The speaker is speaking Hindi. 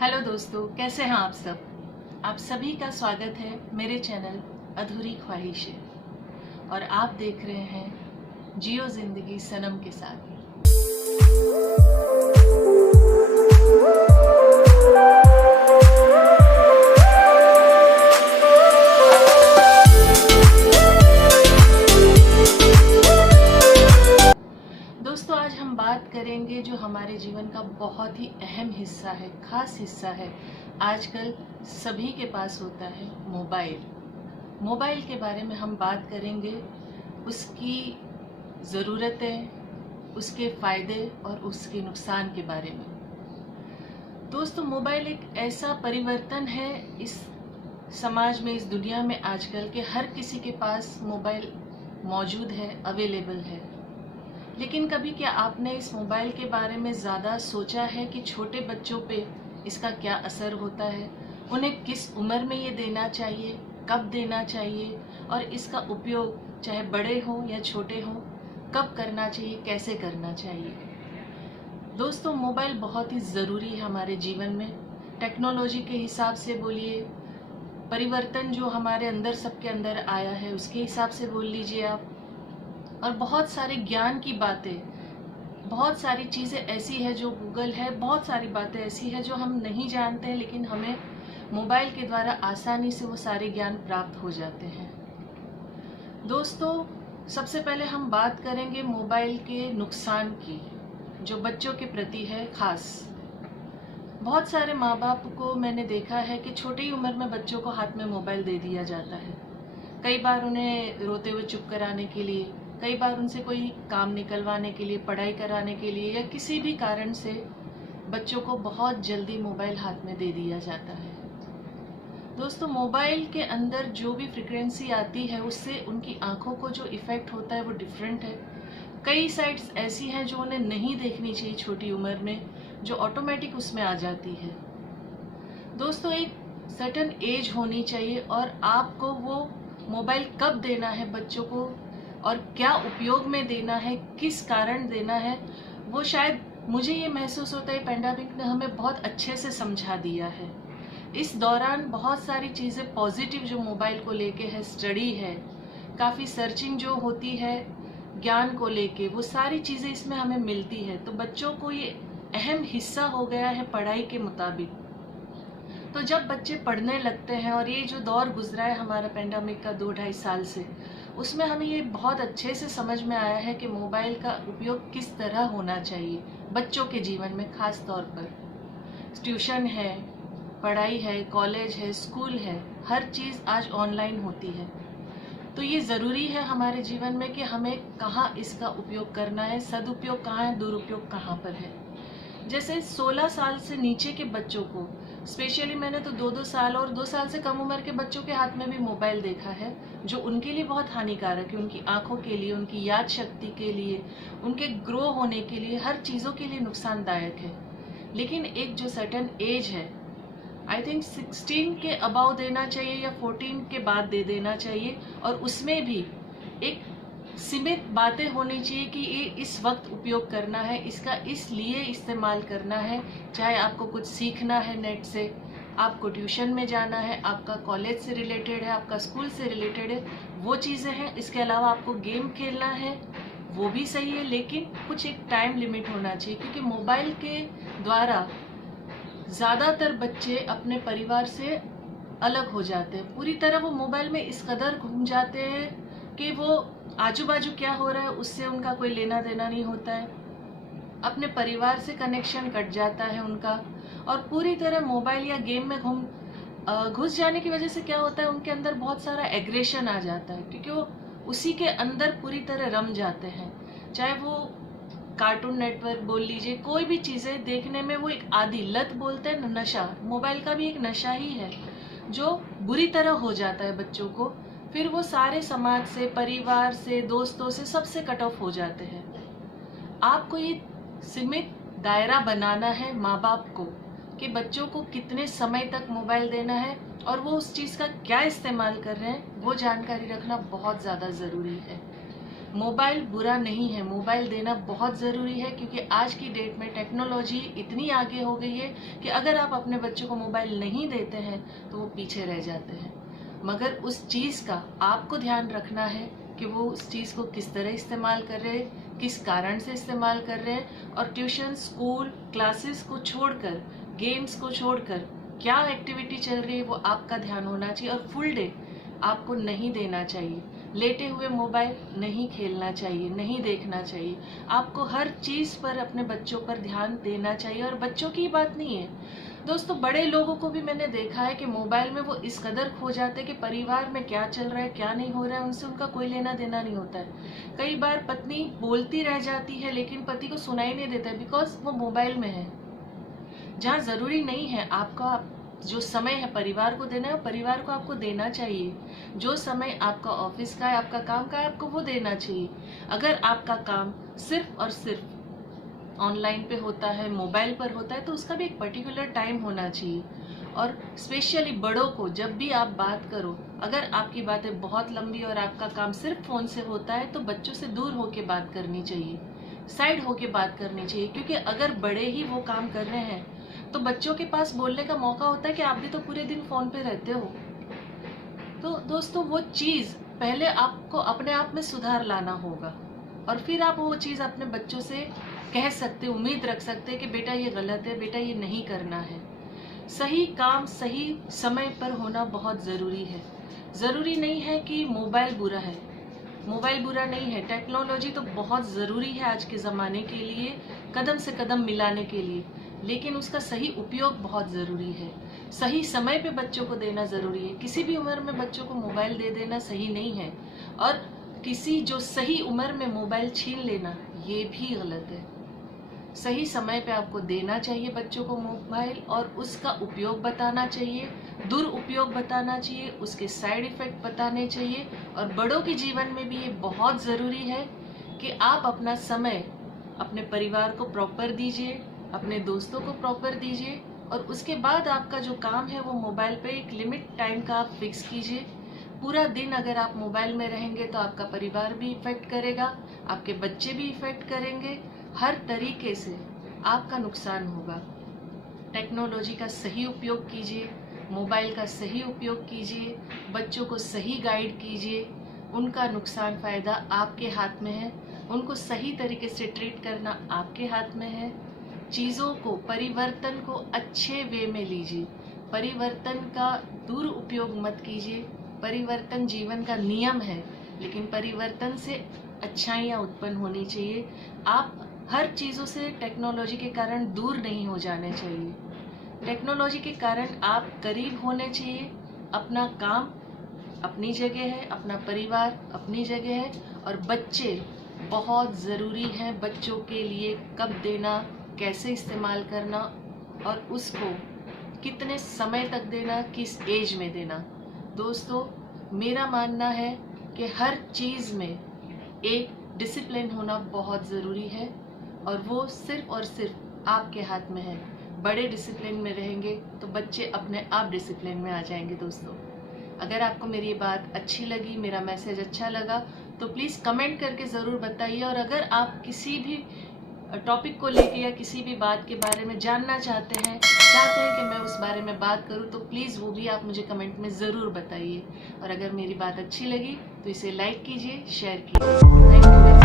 हेलो दोस्तों, कैसे हैं आप सब। आप सभी का स्वागत है मेरे चैनल अधूरी ख्वाहिशें और आप देख रहे हैं जियो जिंदगी सनम के साथ। दोस्तों, आज हम बात करेंगे जो हमारे जीवन का बहुत ही अहम हिस्सा है, खास हिस्सा है। आजकल सभी के पास होता है मोबाइल। मोबाइल के बारे में हम बात करेंगे, उसकी ज़रूरतें, उसके फ़ायदे और उसके नुकसान के बारे में। दोस्तों, मोबाइल एक ऐसा परिवर्तन है इस समाज में, इस दुनिया में आजकल के हर किसी के पास मोबाइल मौजूद है, अवेलेबल है। लेकिन कभी क्या आपने इस मोबाइल के बारे में ज़्यादा सोचा है कि छोटे बच्चों पे इसका क्या असर होता है, उन्हें किस उम्र में ये देना चाहिए, कब देना चाहिए और इसका उपयोग चाहे बड़े हों या छोटे हों कब करना चाहिए, कैसे करना चाहिए। दोस्तों, मोबाइल बहुत ही ज़रूरी है हमारे जीवन में। टेक्नोलॉजी के हिसाब से बोलिए, परिवर्तन जो हमारे अंदर सबके अंदर आया है उसके हिसाब से बोल लीजिए आप, और बहुत सारे ज्ञान की बातें, बहुत सारी चीज़ें ऐसी है जो गूगल है, बहुत सारी बातें ऐसी है जो हम नहीं जानते हैं, लेकिन हमें मोबाइल के द्वारा आसानी से वो सारे ज्ञान प्राप्त हो जाते हैं। दोस्तों, सबसे पहले हम बात करेंगे मोबाइल के नुकसान की, जो बच्चों के प्रति है खास। बहुत सारे माँ बाप को मैंने देखा है कि छोटी ही उम्र में बच्चों को हाथ में मोबाइल दे दिया जाता है। कई बार उन्हें रोते हुए चुप कराने के लिए, कई बार उनसे कोई काम निकलवाने के लिए, पढ़ाई कराने के लिए या किसी भी कारण से बच्चों को बहुत जल्दी मोबाइल हाथ में दे दिया जाता है। दोस्तों, मोबाइल के अंदर जो भी फ्रिक्वेंसी आती है उससे उनकी आंखों को जो इफ़ेक्ट होता है वो डिफरेंट है। कई साइट्स ऐसी हैं जो उन्हें नहीं देखनी चाहिए छोटी उम्र में, जो ऑटोमेटिक उसमें आ जाती है। दोस्तों, एक सर्टेन एज होनी चाहिए और आपको वो मोबाइल कब देना है बच्चों को और क्या उपयोग में देना है, किस कारण देना है, वो शायद मुझे ये महसूस होता है पेंडेमिक ने हमें बहुत अच्छे से समझा दिया है। इस दौरान बहुत सारी चीज़ें पॉजिटिव जो मोबाइल को लेके है, स्टडी है, काफ़ी सर्चिंग जो होती है ज्ञान को लेके, वो सारी चीज़ें इसमें हमें मिलती है। तो बच्चों को ये अहम हिस्सा हो गया है पढ़ाई के मुताबिक। तो जब बच्चे पढ़ने लगते हैं और ये जो दौर गुजरा है हमारा पेंडेमिक का 2-2.5 साल से, उसमें हमें ये बहुत अच्छे से समझ में आया है कि मोबाइल का उपयोग किस तरह होना चाहिए बच्चों के जीवन में। ख़ास तौर पर ट्यूशन है, पढ़ाई है, कॉलेज है, स्कूल है, हर चीज़ आज ऑनलाइन होती है। तो ये ज़रूरी है हमारे जीवन में कि हमें कहाँ इसका उपयोग करना है, सदुपयोग कहाँ है, दुरुपयोग कहाँ पर है। जैसे 16 साल से नीचे के बच्चों को स्पेशली मैंने तो 2-2 साल और 2 साल से कम उम्र के बच्चों के हाथ में भी मोबाइल देखा है, जो उनके लिए बहुत हानिकारक है, उनकी आंखों के लिए, उनकी याद शक्ति के लिए, उनके ग्रो होने के लिए, हर चीज़ों के लिए नुकसानदायक है। लेकिन एक जो सर्टेन एज है, आई थिंक 16 के अबाव देना चाहिए या 14 के बाद दे देना चाहिए, और उसमें भी एक सीमित बातें होनी चाहिए कि ये इस वक्त उपयोग करना है, इसका इसलिए इस्तेमाल करना है। चाहे आपको कुछ सीखना है नेट से, आपको ट्यूशन में जाना है, आपका कॉलेज से रिलेटेड है, आपका स्कूल से रिलेटेड है, वो चीज़ें हैं। इसके अलावा आपको गेम खेलना है, वो भी सही है, लेकिन कुछ एक टाइम लिमिट होना चाहिए, क्योंकि मोबाइल के द्वारा ज़्यादातर बच्चे अपने परिवार से अलग हो जाते हैं। पूरी तरह वो मोबाइल में इस कदर घुम जाते हैं कि वो आजू बाजू क्या हो रहा है उससे उनका कोई लेना देना नहीं होता है। अपने परिवार से कनेक्शन कट जाता है उनका, और पूरी तरह मोबाइल या गेम में घुस जाने की वजह से क्या होता है, उनके अंदर बहुत सारा एग्रेशन आ जाता है, क्योंकि वो उसी के अंदर पूरी तरह रम जाते हैं। चाहे वो कार्टून नेटवर्क बोल लीजिए, कोई भी चीज़ें देखने में वो एक आदी लत बोलते हैं, नशा, मोबाइल का भी एक नशा ही है जो बुरी तरह हो जाता है बच्चों को। फिर वो सारे समाज से, परिवार से, दोस्तों से, सबसे कट ऑफ हो जाते हैं। आपको ये सीमित दायरा बनाना है माँ बाप को कि बच्चों को कितने समय तक मोबाइल देना है और वो उस चीज़ का क्या इस्तेमाल कर रहे हैं, वो जानकारी रखना बहुत ज़्यादा ज़रूरी है। मोबाइल बुरा नहीं है, मोबाइल देना बहुत ज़रूरी है, क्योंकि आज की डेट में टेक्नोलॉजी इतनी आगे हो गई है कि अगर आप अपने बच्चों को मोबाइल नहीं देते हैं तो वो पीछे रह जाते हैं। मगर उस चीज़ का आपको ध्यान रखना है कि वो उस चीज़ को किस तरह इस्तेमाल कर रहे हैं, किस कारण से इस्तेमाल कर रहे हैं, और ट्यूशन, स्कूल, क्लासेस को छोड़कर, गेम्स को छोड़कर क्या एक्टिविटी चल रही है वो आपका ध्यान होना चाहिए। और फुल डे आपको नहीं देना चाहिए, लेटे हुए मोबाइल नहीं खेलना चाहिए, नहीं देखना चाहिए। आपको हर चीज़ पर अपने बच्चों पर ध्यान देना चाहिए। और बच्चों की बात नहीं है दोस्तों, बड़े लोगों को भी मैंने देखा है कि मोबाइल में वो इस कदर खो जाते हैं कि परिवार में क्या चल रहा है, क्या नहीं हो रहा है, उनसे उनका कोई लेना देना नहीं होता है। कई बार पत्नी बोलती रह जाती है लेकिन पति को सुनाई नहीं देता है, बिकॉज वो मोबाइल में है। जहाँ ज़रूरी नहीं है, आपका जो समय है परिवार को देना है, परिवार को आपको देना चाहिए। जो समय आपका ऑफिस का है, आपका काम का है, आपको वो देना चाहिए। अगर आपका काम सिर्फ और सिर्फ ऑनलाइन पे होता है, मोबाइल पर होता है, तो उसका भी एक पर्टिकुलर टाइम होना चाहिए। और स्पेशली बड़ों को जब भी आप बात करो, अगर आपकी बातें बहुत लंबी और आपका काम सिर्फ फ़ोन से होता है तो बच्चों से दूर होके बात करनी चाहिए, साइड होके बात करनी चाहिए। क्योंकि अगर बड़े ही वो काम कर रहे हैं तो बच्चों के पास बोलने का मौका होता है कि आप भी तो पूरे दिन फ़ोन पे रहते हो। तो दोस्तों, वो चीज़ पहले आपको अपने आप में सुधार लाना होगा, और फिर आप वो चीज़ अपने बच्चों से कह सकते, उम्मीद रख सकते हैं कि बेटा ये गलत है, बेटा ये नहीं करना है। सही काम सही समय पर होना बहुत ज़रूरी है। ज़रूरी नहीं है कि मोबाइल बुरा है, मोबाइल बुरा नहीं है। टेक्नोलॉजी तो बहुत ज़रूरी है आज के ज़माने के लिए, कदम से कदम मिलाने के लिए, लेकिन उसका सही उपयोग बहुत ज़रूरी है। सही समय पे बच्चों को देना ज़रूरी है। किसी भी उम्र में बच्चों को मोबाइल दे देना सही नहीं है, और किसी जो सही उम्र में मोबाइल छीन लेना ये भी गलत है। सही समय पे आपको देना चाहिए बच्चों को मोबाइल, और उसका उपयोग बताना चाहिए, दुरुपयोग बताना चाहिए, उसके साइड इफ़ेक्ट बताने चाहिए। और बड़ों के जीवन में भी ये बहुत ज़रूरी है कि आप अपना समय अपने परिवार को प्रॉपर दीजिए, अपने दोस्तों को प्रॉपर दीजिए, और उसके बाद आपका जो काम है वो मोबाइल पे एक लिमिट टाइम का आप फिक्स कीजिए। पूरा दिन अगर आप मोबाइल में रहेंगे तो आपका परिवार भी इफ़ेक्ट करेगा, आपके बच्चे भी इफ़ेक्ट करेंगे, हर तरीके से आपका नुकसान होगा। टेक्नोलॉजी का सही उपयोग कीजिए, मोबाइल का सही उपयोग कीजिए, बच्चों को सही गाइड कीजिए। उनका नुकसान फ़ायदा आपके हाथ में है, उनको सही तरीके से ट्रीट करना आपके हाथ में है। चीज़ों को, परिवर्तन को अच्छे वे में लीजिए, परिवर्तन का दुरुपयोग मत कीजिए। परिवर्तन जीवन का नियम है, लेकिन परिवर्तन से अच्छाइयाँ उत्पन्न होनी चाहिए। आप हर चीज़ों से टेक्नोलॉजी के कारण दूर नहीं हो जाने चाहिए। टेक्नोलॉजी के कारण आप करीब होने चाहिए। अपना काम अपनी जगह है, अपना परिवार अपनी जगह है, और बच्चे बहुत ज़रूरी हैं। बच्चों के लिए कब देना, कैसे इस्तेमाल करना, और उसको कितने समय तक देना, किस एज में देना। दोस्तों, मेरा मानना है कि हर चीज़ में एक डिसिप्लिन होना बहुत ज़रूरी है, और वो सिर्फ और सिर्फ आपके हाथ में है। बड़े डिसिप्लिन में रहेंगे तो बच्चे अपने आप डिसिप्लिन में आ जाएंगे। दोस्तों, अगर आपको मेरी ये बात अच्छी लगी, मेरा मैसेज अच्छा लगा, तो प्लीज़ कमेंट करके ज़रूर बताइए। और अगर आप किसी भी टॉपिक को लेके या किसी भी बात के बारे में जानना चाहते हैं कि मैं उस बारे में बात करूं, तो प्लीज़ वो भी आप मुझे कमेंट में ज़रूर बताइए। और अगर मेरी बात अच्छी लगी तो इसे लाइक कीजिए, शेयर कीजिए। Thank you.